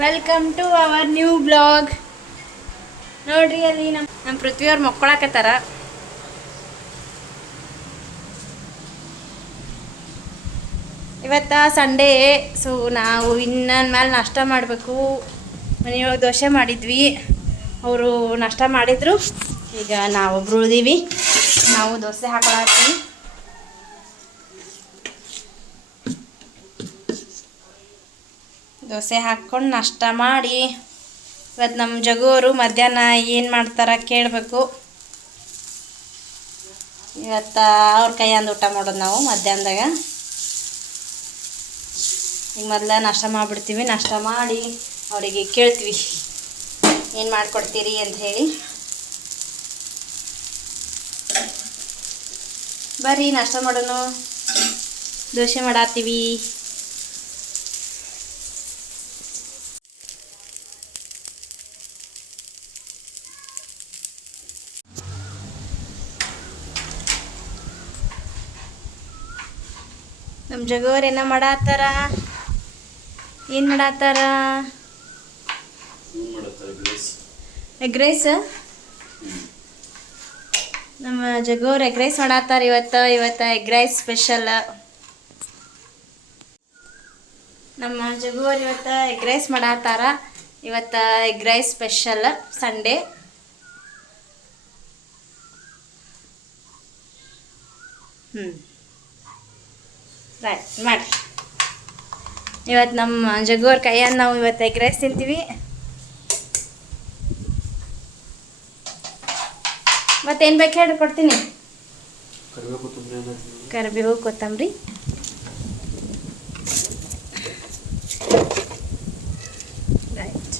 Welcome to our new blog. ನೋಡ್ರಿ ಅಲ್ಲಿ ನಮ್ಮ ಪೃಥ್ವಿಯವ್ರು ಮಕ್ಕಳಾಕತ್ತಾರ. ಇವತ್ತ ಸಂಡೇ, ಸೊ ನಾವು ಇನ್ನೊಂದು ಮೇಲೆ ನಾಷ್ಟ ಮಾಡಬೇಕು. ಮನೆಯೊಳಗೆ ದೋಸೆ ಮಾಡಿದ್ವಿ, ಅವರು ನಾಷ್ಟ ಮಾಡಿದ್ರು. ಈಗ ನಾವೊಬ್ರು ಉಳಿದೀವಿ, ನಾವು ದೋಸೆ ಹಾಕೊಳತ್ತೀವಿ. ದೋಸೆ ಹಾಕ್ಕೊಂಡು ನಾಷ್ಟ ಮಾಡಿ ಇವತ್ತು ನಮ್ಮ ಜಗೋರು ಮಧ್ಯಾಹ್ನ ಏನು ಮಾಡ್ತಾರ ಕೇಳಬೇಕು. ಇವತ್ತು ಅವ್ರ ಕೈಯಿಂದ ಊಟ ಮಾಡೋದು ನಾವು ಮಧ್ಯಾಹ್ನದಾಗ. ಈಗ ಮೊದಲ ನಾಷ್ಟ ಮಾಡಿಬಿಡ್ತೀವಿ. ನಾಷ್ಟ ಮಾಡಿ ಅವರಿಗೆ ಕೇಳ್ತೀವಿ ಏನು ಮಾಡಿಕೊಡ್ತೀರಿ ಅಂತ ಹೇಳಿ. ಬರ್ರಿ ನಾಷ್ಟ ಮಾಡೋಣ. ದೋಸೆ ಮಾಡತ್ತೀವಿ. ನಮ್ಮ ಜಗೋರು ಏನ ಮಾಡತ್ತಾರ? ಏನು ಮಾಡತ್ತಾರ? Egg rice. ನಮ್ಮ ಜಗೋರು ಎಗ್ ರೈಸ್ ಮಾಡತ್ತಾರ ಇವತ್ತು ಎಗ್ ರೈಸ್ ಸ್ಪೆಷಲ್. ನಮ್ಮ ಜಗೋರು ಇವತ್ತು ಎಗ್ ರೈಸ್ ಮಾಡತ್ತಾರ. ಇವತ್ತು egg rice special Sunday. Right ಮಾಡಿ. ಇವತ್ತು ನಮ್ಮ ಜಗೋರ್ ಕೈಯನ್ನು ನಾವು ಇವತ್ತು ಎಗ್ ರೈಸ್ ತಿಂತೀವಿ. ಮತ್ತೇನು ಬೇಕು ಹೇಳಿ ಕೊಡ್ತೀನಿ. ಕರಿಬೇವು ಕೊತ್ತಂಬರಿ, ರೈಟ್.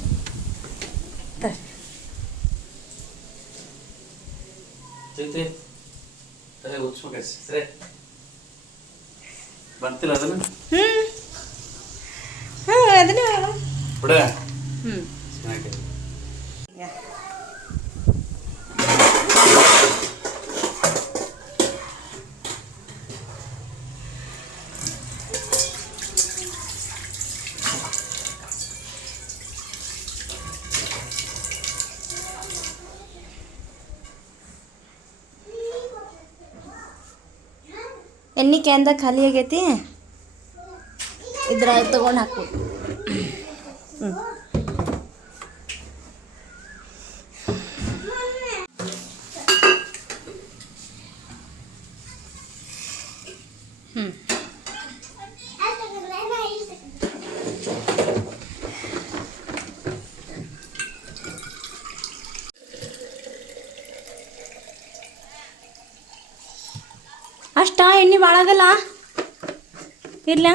ಬರ್ತಿಲ್ಲ ಅದನ್ನ? ಅದನ್ನ ಎಣ್ಣೆ ಕ್ಯಾನ್ದಾಗ ಖಾಲಿ ಆಗೈತಿ. ಇದ್ರ ತಗೊಂಡು ಹಾಕು. ಅಷ್ಟ ಎಣ್ಣೆ ಭಾಳ ಆಗಲ್ಲ, ಇರ್ಲ?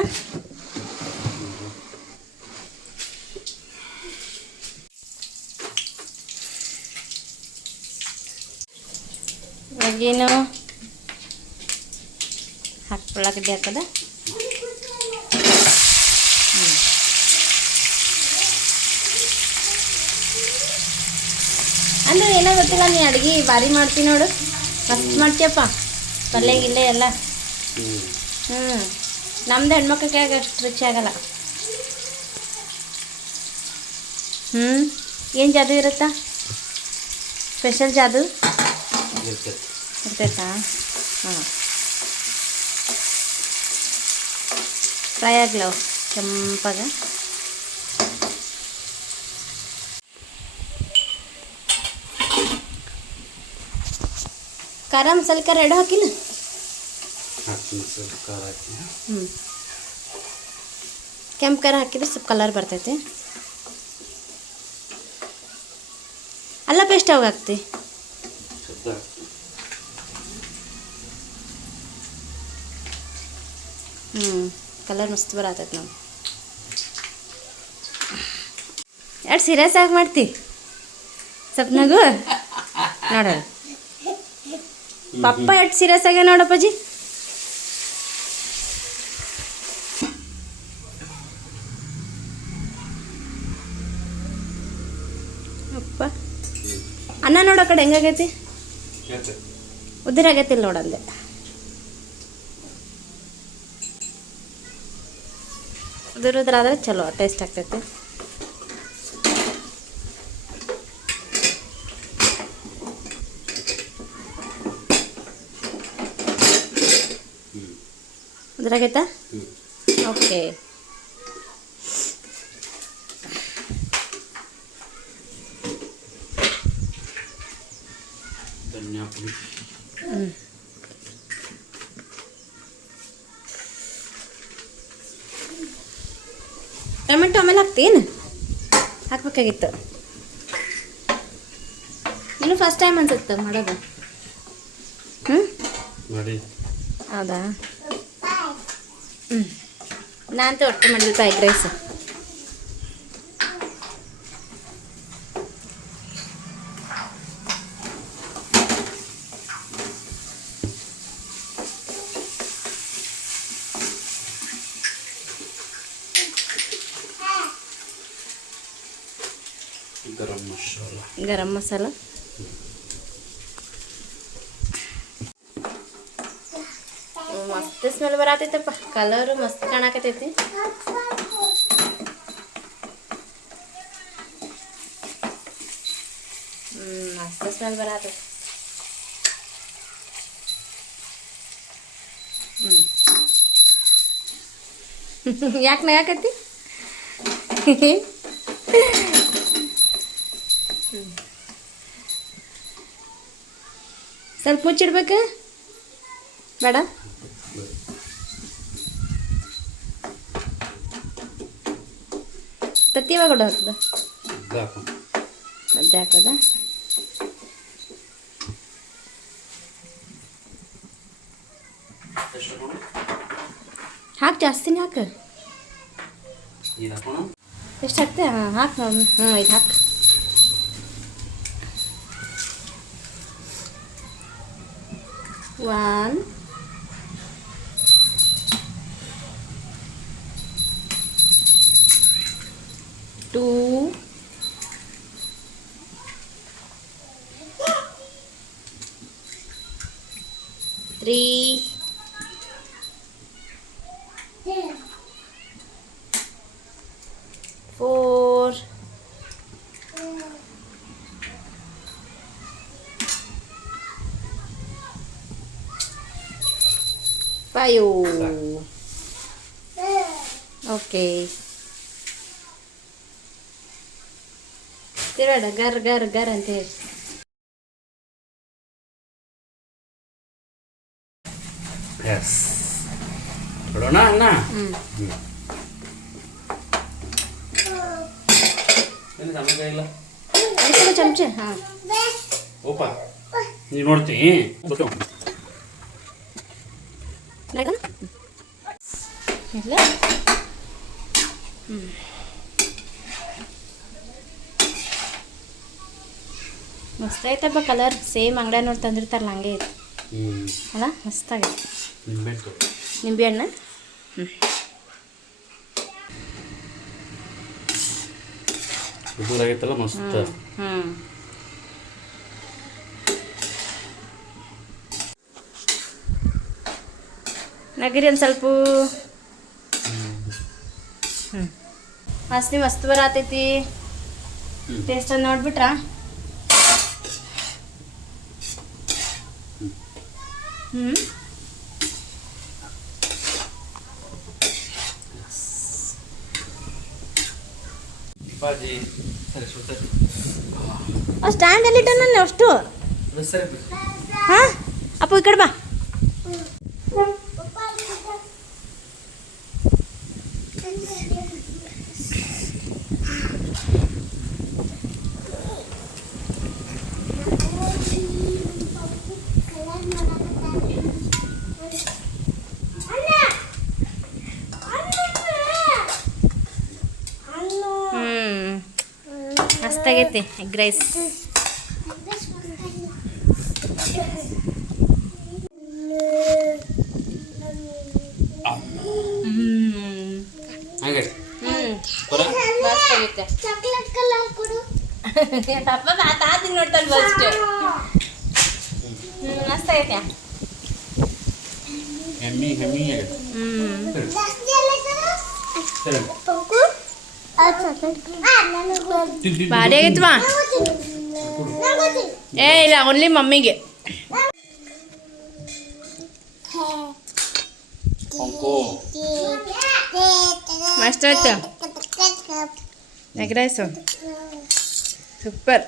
ಏನು ಹಾಕ್ಕೊಳ್ಳೋಕೆ ಹಾಕದ. ಅಂದ್ರೆ ಏನೋ ಗೊತ್ತಿಲ್ಲ, ನೀ ಅಡುಗೆ ಭಾರಿ ಮಾಡ್ತೀನಿ ನೋಡು, ಮಸ್ತ್ ಮಾಡ್ತೀಯಪ್ಪ. ಪಲ್ಯ ಗಿಲ್ಲೆ ಎಲ್ಲ. ನಮ್ದು ಹೆಣ್ಮಕ್ಳಿಗೆ ಅಷ್ಟು ರುಚಿ ಆಗಲ್ಲ. ಏನು ಜಾದು ಇರುತ್ತಾ? ಸ್ಪೆಷಲ್ ಜಾದು ಇರ್ತೈತಾ? ಹಾಂ, ಫ್ರೈ ಆಗ್ಲವು ಕೆಂಪಾಗ. ಖಾರ ಮಸಾಲೆ ಖಾರ ಎರಡು ಹಾಕಿಲ್ಲ? ಕೆಂಪು ಖಾರ ಹಾಕಿದ್ರೆ ಸ್ವಲ್ಪ ಕಲರ್ ಬರ್ತೈತೆ. ಅಲ್ಲ ಪೇಸ್ಟ್ ಯಾವಾಗ ಹಾಕ್ತಿ? ಕಲರ್ ಮಸ್ತ್ ಬರತೈತೆ. ನಾವು ಎರಡು ಸೀರಿಯಸ್ ಆಗಿ ಮಾಡ್ತಿ ಸ್ವಲ್ಪ ನಗು ನೋಡ. ಪಪ್ಪ ಎಷ್ಟು ಸೀರಿಯಸ್ ಆಗ್ಯ ನೋಡಪ್ಪಾಜಿ. ಅಪ್ಪ ಅನ್ನ ನೋಡೋ ಕಡೆ ಹೆಂಗಾಗೈತಿ? ಉದುರಾಗೈತಿಲ್ಲ ನೋಡಂದೆ. ಉದುರಾದ್ರೆ ಚಲೋ ಟೇಸ್ಟ್ ಆಗ್ತೈತಿ. ಅದ್ರಾಗೈತಾ ಓಕೆ. ಧನಿಯಾ ಪುಡಿ. ಟೊಮೆಟೊ ಆಮೇಲೆ ಹಾಕ್ತೀನಿ, ಹಾಕ್ಬೇಕಾಗಿತ್ತು. ಇನ್ನು ಫಸ್ಟ್ ಟೈಮ್ ಅನ್ಸುತ್ತೆ ಮಾಡೋದು. ಮಾಡಿ. ಹೌದಾ? ನಾನಂತೂ ಒಟ್ಟು ಮಾಡಿಲ್ಪ ಎಗ್ ರೈಸ್. ಗರಂ ಮಸಾಲ. ಮಸ್ತ್ ಸ್ಮೆಲ್ ಬರತೈತಪ್ಪ, ಕಲರು ಮಸ್ತ್ ಕಾಣಕತೈತಿ. ಮಸ್ತ್ ಸ್ಮೆಲ್ ಬರತೈತಿ. ಯಾಕೆ ನಗಾಕತ್ತಿ? ಸ್ವಲ್ಪ ಮುಚ್ಚಿಡ್ಬೇಕು ಬೇಡ? ತತ್ತಿ ಯಾವಾಗ ಹಾಕೋದ? ಅದೇ ಹಾಕೋದ. ಹಾಕಿ ಜಾಸ್ತಿನೇ ಹಾಕು. ಎಷ್ಟು ಹಾಕ್ತೆ? ಹಾಕು. ಇದು ಹಾಕು. One, two, three, four, five. Okay. ತಿರುವಾಡ ಗರ್ ಗರ್ ಗರ್ ಅಂತ ಹೇಳಿ. ಎಸ್ ಬಿಡೋಣ ಅಣ್ಣ. ಇಲ್ಲ ಚಮಚ. ಹಾಂ ಓಪ ನೀವು ನೋಡ್ತೀನಿ. ಇಲ್ಲ ಮಸ್ತ್ ಐತಪ್ಪ ಕಲರ್. ಸೇಮ್ ಅಂಗಡಿ ನೋಡಿ ತಂದಿರ್ತಾರಲ್ಲ ಹಂಗೆ ಐತೆ ಅಲ್ಲ, ಮಸ್ತಾಗೈತೆ. ನಿಂಬೆ ಹಣ್ಣು. ಆಗೈತಲ್ಲ ಮಸ್ತ್. ನಗರಿ ಒಂದು ಸ್ವಲ್ಪ ವಾಸನೆ ಮಸ್ತ್ ಬರತೈತಿ. ಟೇಸ್ಟ್ ಅದು ನೋಡ್ಬಿಟ್ರಾ? ಸ್ಟ್ಯಾಂಡ್ ಎಲ್ಲಿ ಇಟ್ಟನಲ್ಲಿ ಅಷ್ಟು? ಹಾಂ ಅಪ್ಪ ಈ ಕಡೆ ಬಾ. ಮಸ್ತಾಗೈತಿ ಎಗ್ ರೈಸ್. ತಾತಿ ನೋಡ್ತಾನೆ ಫಸ್ಟ್. ಮಸ್ತಾಗೈತೆ. ಭಾರಿ ಆಗೈತವಾ. ಏ ಇಲ್ಲ, ಓನ್ಲಿ ಮಮ್ಮಿಗೆ. ಪಂಕು ಮಸ್ತ್ ಆಯ್ತು ಎಗ್ ರೈಸು ಸೂಪರ್